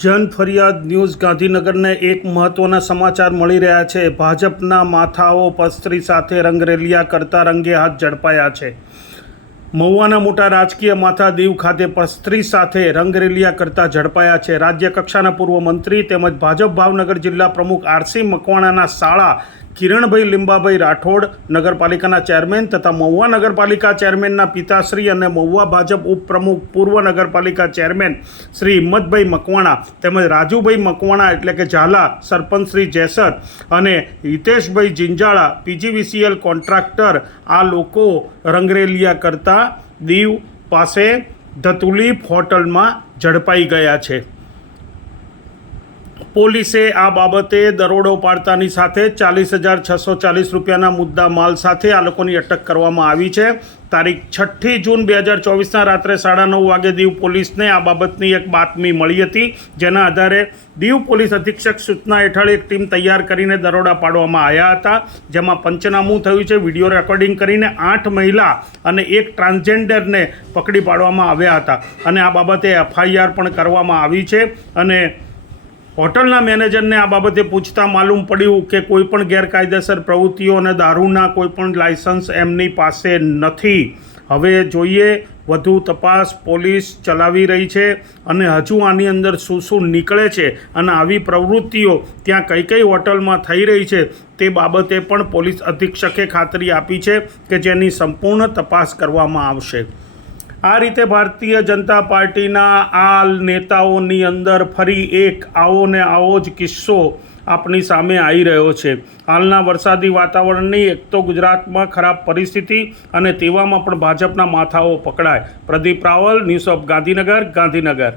જન ફરિયાદ ન્યૂઝ ગાંધીનગરને એક મહત્વના સમાચાર મળી રહ્યા છે. ભાજપના માથાઓ પસ્ત્રી સાથે રંગરેલિયા કરતા રંગે હાથ ઝડપાયા છે. મહુવાના મોટા રાજકીય માથા દીવ ખાતે પસ્ત્રી સાથે રંગરેલિયા કરતા ઝડપાયા છે. રાજ્ય કક્ષાના પૂર્વ મંત્રી તેમજ ભાજપ ભાવનગર જિલ્લા પ્રમુખ આરસી મકવાણાના શાળા કિરણભાઈ લીંબાભાઈ રાઠોડ નગરપાલિકાના ચેરમેન તથા મહુવા નગરપાલિકા ચેરમેનના પિતાશ્રી અને મહુવા ભાજપ ઉપપ્રમુખ પૂર્વ નગરપાલિકા ચેરમેન શ્રી હિંમતભાઈ મકવાણા તેમજ રાજુભાઈ મકવાણા એટલે કે ઝાલા, સરપંચ શ્રી જેસર અને હિતેશભાઈ જિંજાળા, પીજીવીસીએલ કોન્ટ્રાક્ટર આ લોકો રંગરેલિયા કરતા દીવ પાસે ધ તુલીપ હોટલમાં ઝડપાઈ ગયા છે. પોલીસે આ બાબતે દરોડો પાડતાની સાથે ચાલીસ હજાર છસો ચાલીસ રૂપિયાના મુદ્દા માલ સાથે આ લોકોની અટક કરવામાં આવી છે. તારીખ છઠ્ઠી જૂન બે હજાર ચોવીસના રાત્રે સાડા નવ વાગે દીવ પોલીસને આ બાબતની એક બાતમી મળી હતી. જેના આધારે દીવ પોલીસ અધિક્ષક સૂચના હેઠળ એક ટીમ તૈયાર કરીને દરોડા પાડવામાં આવ્યા હતા. જેમાં પંચનામું થયું છે. વીડિયો રેકોર્ડિંગ કરીને આઠ મહિલા અને એક ટ્રાન્સજેન્ડરને પકડી પાડવામાં આવ્યા હતા. અને આ બાબતે એફઆઈઆર પણ કરવામાં આવી છે. અને હોટલના મેનેજરને આ બાબતે પૂછતા માલુમ પડ્યું કે કોઈ પણ ગેરકાયદેસર પ્રવૃત્તિઓ અને દારૂના કોઈપણ લાયસન્સ એમની પાસે નથી. હવે જોઈએ, વધુ તપાસ પોલીસ ચલાવી રહી છે અને હજુ આની અંદર શું શું નીકળે છે અને આવી પ્રવૃત્તિઓ ત્યાં કઈ કઈ હોટલમાં થઈ રહી છે તે બાબતે પણ પોલીસ અધિક્ષકે ખાતરી આપી છે કે જેની સંપૂર્ણ તપાસ કરવામાં આવશે. આ રીતે ભારતીય જનતા પાર્ટીના આ નેતાઓની અંદર ફરી એક આવો ને આવો જ કિસ્સો આપણી સામે આવી રહ્યો છે. હાલના વરસાદી વાતાવરણની એક તો ગુજરાતમાં ખરાબ પરિસ્થિતિ અને તેવામાં પણ ભાજપના માથાઓ પકડાય. Pradeep Raval, news of Gandhinagar Gandhinagar.